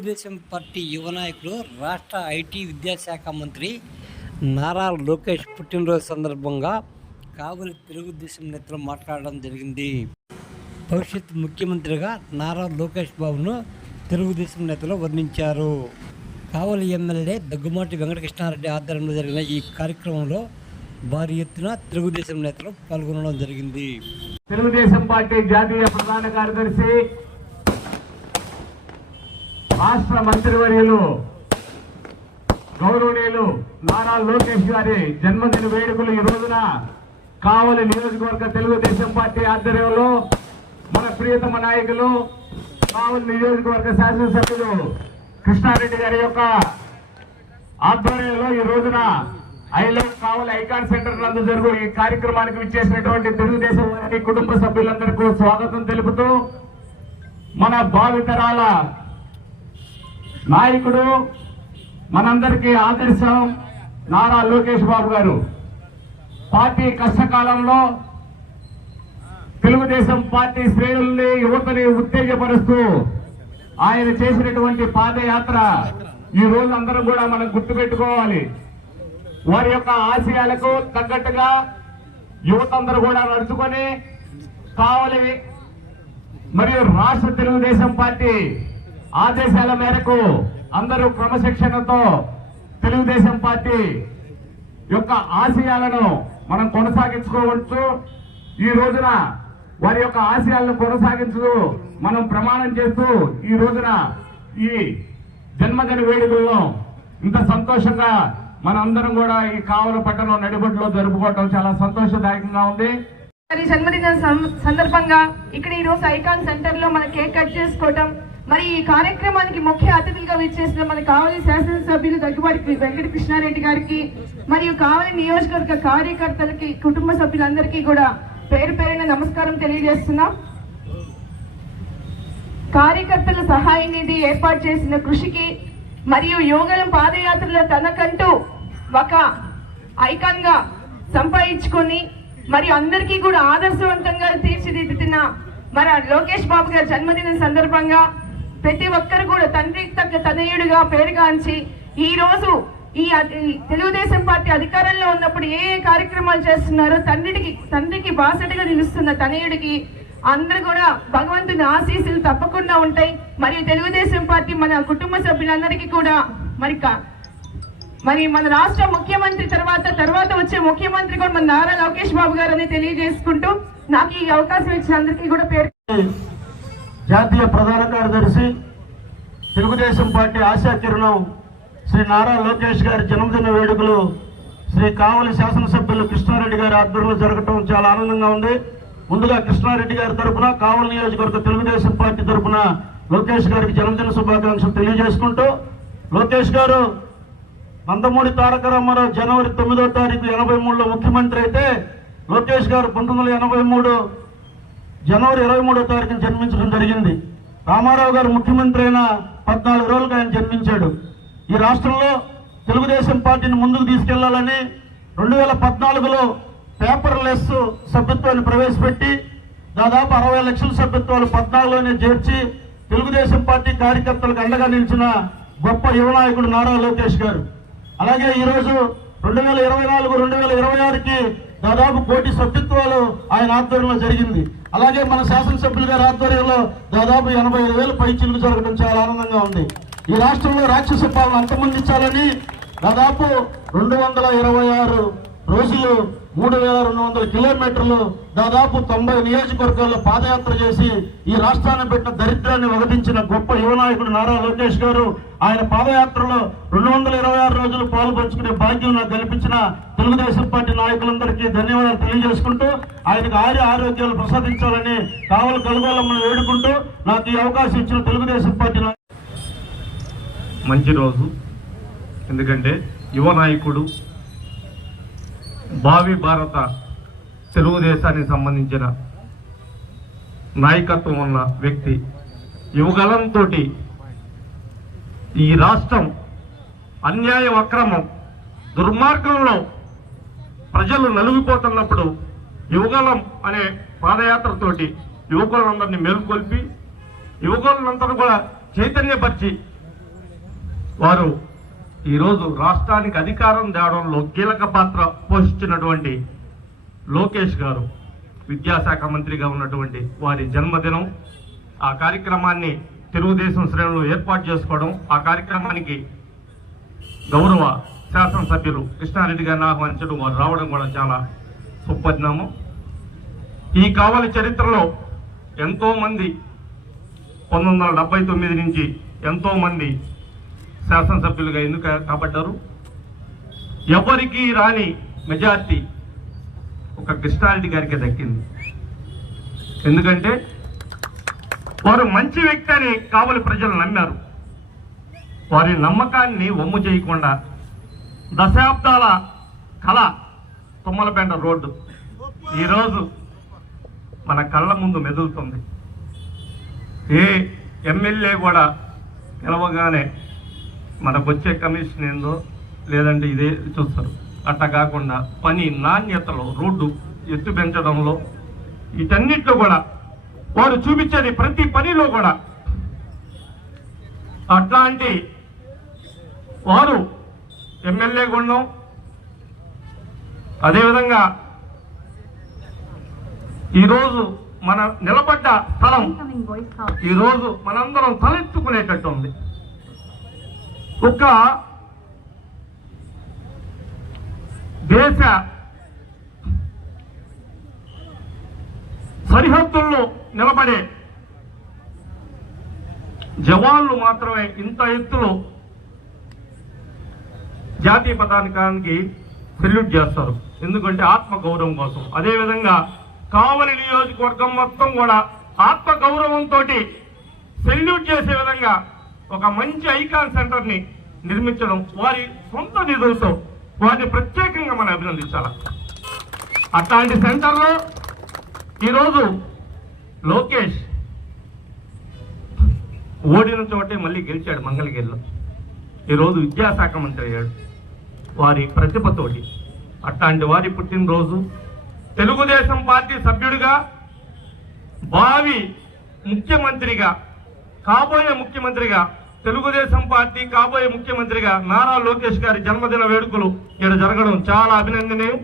Telugu Desam party యువ నాయకుడు రాష్ట్ర ఐటీ విద్యాశాఖ మంత్రి నారా లోకేష్ పుట్టినరోజు సందర్భంగా కావలి తెలుగుదేశం నేతలు మాట్లాడడం జరిగింది. భవిష్యత్ ముఖ్యమంత్రిగా నారా లోకేష్ బాబును తెలుగుదేశం నేతలు వర్ణించారు. కావలి ఎమ్మెల్యే దగ్గుమాటి వెంకటకృష్ణారెడ్డి ఆధ్వర్యంలో జరిగిన ఈ కార్యక్రమంలో భారీ ఎత్తున తెలుగుదేశం నేతలు పాల్గొనడం జరిగింది. తెలుగుదేశం పార్టీ జాతీయ ప్రధాన కార్యదర్శి రాష్ట్ర మంత్రివర్యులు గౌరవనీయులు నారా లోకేష్ గారి జన్మదిన వేడుకలు ఈ రోజున కావలి నియోజకవర్గ తెలుగుదేశం పార్టీ ఆధ్వర్యంలో మన ప్రియతమ నాయకులు కావలి నియోజకవర్గ శాసనసభ్యులు కృష్ణారెడ్డి గారి యొక్క ఆధ్వర్యంలో ఈ రోజున I love Kavali icon centre నందు జరుగు ఈ కార్యక్రమానికి విచ్చేసినటువంటి తెలుగుదేశం వారి కుటుంబ సభ్యులందరికీ స్వాగతం తెలుపుతూ మన భావితరాల నాయకుడు మనందరికీ ఆదర్శం నారా లోకేష్ బాబు గారు. పార్టీ కష్టకాలంలో తెలుగుదేశం పార్టీ శ్రేణుల్ని యువతని ఉత్తేజపరుస్తూ ఆయన చేసినటువంటి పాదయాత్ర ఈ రోజు అందరం కూడా మనం గుర్తుపెట్టుకోవాలి. వారి యొక్క ఆశయాలకు తగ్గట్టుగా యువత అందరూ కూడా నడుచుకొని కావాలి. మరియు రాష్ట్ర తెలుగుదేశం పార్టీ ఆదేశాల మేరకు అందరూ క్రమశిక్షణతో తెలుగుదేశం పార్టీ యొక్క ఆశయాలను మనం కొనసాగించుకోవచ్చు. ఈ రోజున వారి యొక్క ఆశయాలను కొనసాగించు మనం ప్రమాణం చేస్తూ ఈ రోజున ఈ జన్మదిన వేడుకల్లో ఇంత సంతోషంగా మన అందరం కూడా ఈ కావల పట్టణం నడిబొట్టులో జరుపుకోవటం చాలా సంతోషదాయకంగా ఉంది. జన్మదిన సందర్భంగా ఇక్కడ ఈ రోజు ఐకాన్ సెంటర్లో మన కేక్ కట్ చేసుకోవటం మరి ఈ కార్యక్రమానికి ముఖ్య అతిథులుగా విచ్చేసిన మన కావలి శాసనసభ్యులు దగ్గుబాటి వెంకట కృష్ణారెడ్డి గారికి మరియు కావలి నియోజకవర్గ కార్యకర్తలకి కుటుంబ సభ్యులందరికీ కూడా పేరు పేరున నమస్కారం తెలియజేస్తున్నాం. కార్యకర్తల సహాయ నిధి ఏర్పాటు చేసిన కృషికి మరియు యోగలం పాదయాత్రలో తనకంటూ ఒక ఐకాన్గా సంపాదించుకొని మరియు అందరికీ కూడా ఆదర్శవంతంగా తీర్చిదిద్దుతున్న మన లోకేష్ బాబు గారి జన్మదిన సందర్భంగా ప్రతి ఒక్కరు కూడా తండ్రి తగ్గ తనయుడిగా పేరుగాంచి ఈ రోజు ఈ ఈ తెలుగుదేశం పార్టీ అధికారంలో ఉన్నప్పుడు ఏ ఏ కార్యక్రమాలు చేస్తున్నారో తండ్రికి తండ్రికి బాసటగా నిలుస్తున్న తనయుడికి అందరూ కూడా భగవంతుని ఆశీస్సులు తప్పకుండా ఉంటాయి. మరియు తెలుగుదేశం పార్టీ మన కుటుంబ సభ్యులందరికీ కూడా మరి మరి మన రాష్ట్ర ముఖ్యమంత్రి తర్వాత తర్వాత వచ్చే ముఖ్యమంత్రి కూడా మన నారా లోకేష్ బాబు గారు అని తెలియజేసుకుంటూ నాకు ఈ అవకాశం ఇచ్చిన అందరికీ కూడా పేరు జాతీయ ప్రధాన కార్యదర్శి తెలుగుదేశం పార్టీ ఆశా కిరణం శ్రీ నారా లోకేష్ గారి జన్మదిన వేడుకలు శ్రీ కావలి శాసనసభ్యులు కృష్ణారెడ్డి గారి ఆధ్వర్యంలో జరగటం చాలా ఆనందంగా ఉంది. ముందుగా కృష్ణారెడ్డి గారి తరఫున కావలి నియోజకవర్గ తెలుగుదేశం పార్టీ తరపున లోకేష్ గారికి జన్మదిన శుభాకాంక్షలు తెలియజేసుకుంటూ లోకేష్ గారు నందమూరి తారక రామారావు జనవరి తొమ్మిదో తారీఖు ఎనభై మూడులో ముఖ్యమంత్రి అయితే లోకేష్ గారు పంతొమ్మిది వందల ఎనభై మూడు జనవరి ఇరవై మూడో తారీఖున జన్మించడం జరిగింది. రామారావు గారు ముఖ్యమంత్రి అయిన పద్నాలుగు రోజులకు ఆయన జన్మించాడు. ఈ రాష్ట్రంలో తెలుగుదేశం పార్టీని ముందుకు తీసుకెళ్ళాలని రెండు వేల పద్నాలుగులో పేపర్ లెస్ సభ్యత్వాన్ని ప్రవేశపెట్టి దాదాపు అరవై లక్షల సభ్యత్వాలు పద్నాలుగులోనే చేర్చి తెలుగుదేశం పార్టీ కార్యకర్తలకు అండగా నిలిచిన గొప్ప యువ నారా లోకేష్ గారు. అలాగే ఈరోజు రెండు వేల ఇరవై నాలుగు రెండు వేల ఇరవై ఆరుకి దాదాపు కోటి సభ్యత్వాలు ఆయన ఆధ్వర్యంలో జరిగింది. అలాగే మన శాసనసభ్యులు గారి ఆధ్వర్యంలో దాదాపు ఎనభై ఐదు వేల పైచీలు జరగడం చాలా ఆనందంగా ఉంది. ఈ రాష్ట్రంలో రాక్షస పాలన అంతమందించాలని దాదాపు రెండు వందల ఇరవై ఆరు రోజులు మూడు వేల రెండు వందల కిలోమీటర్లు దాదాపు తొంభై నియోజకవర్గాల్లో పాదయాత్ర చేసి ఈ రాష్ట్రాన్ని పెట్టిన దరిద్రాన్ని వగదించిన గొప్ప యువ నాయకుడు నారా లోకేష్ గారు ఆయన పాదయాత్రలో రెండు వందల ఇరవై ఆరు రోజులు పాల్పంచుకునే భాగ్యం నాకు కల్పించిన తెలుగుదేశం పార్టీ నాయకులందరికీ ధన్యవాదాలు తెలియజేసుకుంటూ ఆయనకు ఆరి ఆరోగ్యాలు ప్రసాదించాలని కావలు కలుగోలమ్మను వేడుకుంటూ నాకు ఈ అవకాశం ఇచ్చిన తెలుగుదేశం పార్టీ మంచి రోజు. ఎందుకంటే యువ నాయకుడు భావి భారత తెలుగుదేశానికి సంబంధించిన నాయకత్వం ఉన్న వ్యక్తి. యువగలంతో ఈ రాష్ట్రం అన్యాయం అక్రమం దుర్మార్గంలో ప్రజలు నలిగిపోతున్నప్పుడు యువగలం అనే పాదయాత్రతోటి యువకులందరినీ మేలుకొల్పి యువకులందరూ కూడా చైతన్యపరిచి వారు ఈరోజు రాష్ట్రానికి అధికారం తేవడంలో కీలక పాత్ర పోషించినటువంటి లోకేష్ గారు విద్యాశాఖ మంత్రిగా ఉన్నటువంటి వారి జన్మదినం ఆ కార్యక్రమాన్ని తెలుగుదేశం శ్రేణులు ఏర్పాటు చేసుకోవడం ఆ కార్యక్రమానికి గౌరవ శాసనసభ్యులు కృష్ణారెడ్డి గారిని ఆహ్వానించడం వారు రావడం కూడా చాలా సుపరిణామం. ఈ కావలి చరిత్రలో ఎంతోమంది పంతొమ్మిది వందల డెబ్బై తొమ్మిది నుంచి ఎంతోమంది శాసనసభ్యులుగా ఎందుకు కాబట్టారు ఎవరికీ రాని మెజార్టీ ఒక కృష్ణారెడ్డి గారికి దక్కింది. ఎందుకంటే వారు మంచి వ్యక్తి అని కావలి ప్రజలు నమ్మారు. వారి నమ్మకాన్ని వమ్ము చేయకుండా దశాబ్దాల కళ తుమ్మలపేంట రోడ్డు. ఈరోజు మన కళ్ళ ముందు మెదులుతుంది. ఏ ఎమ్మెల్యే కూడా గెలవగానే మనకు వచ్చే కమిషన్ ఏందో లేదంటే ఇదే చూస్తారు. అట్లా కాకుండా పని నాణ్యతలో రోడ్డు ఎత్తు పెంచడంలో వీటన్నిటిలో కూడా వారు చూపించేది ప్రతి పనిలో కూడా అట్లాంటి వారు ఎమ్మెల్యే గుండం. అదేవిధంగా ఈరోజు మన నిలబడ్డ స్థలం ఈరోజు మనందరం తలెత్తుకునేటట్టు ఉంది. ఒక దేశ సరిహద్దుల్లో నిలబడే జవాన్లు మాత్రమే ఇంత ఎత్తులో జాతీయ పతాకానికి సెల్యూట్ చేస్తారు. ఎందుకంటే ఆత్మ గౌరవం కోసం. అదేవిధంగా కావలి నియోజకవర్గం మొత్తం కూడా ఆత్మ గౌరవంతో సెల్యూట్ చేసే విధంగా ఒక మంచి ఐకాన్ సెంటర్ని నిర్మించడం వారి సొంత నిధులతో వారిని ప్రత్యేకంగా మనం అభినందించాలి. అట్లాంటి సెంటర్లో ఈరోజు లోకేష్ ఓడిన చోటే మళ్ళీ గెలిచాడు మంగళగిరిలో. ఈరోజు విద్యాశాఖ మంత్రి అయ్యాడు. వారి ప్రతిభతోటి. అట్లాంటి వారి పుట్టినరోజు తెలుగుదేశం పార్టీ సభ్యుడిగా భావి ముఖ్యమంత్రిగా కాబోయే ముఖ్యమంత్రిగా తెలుగుదేశం పార్టీ కాబోయే ముఖ్యమంత్రిగా నారా లోకేష్ గారి జన్మదిన వేడుకలు ఇక్కడ జరగడం చాలా అభినందనీయం.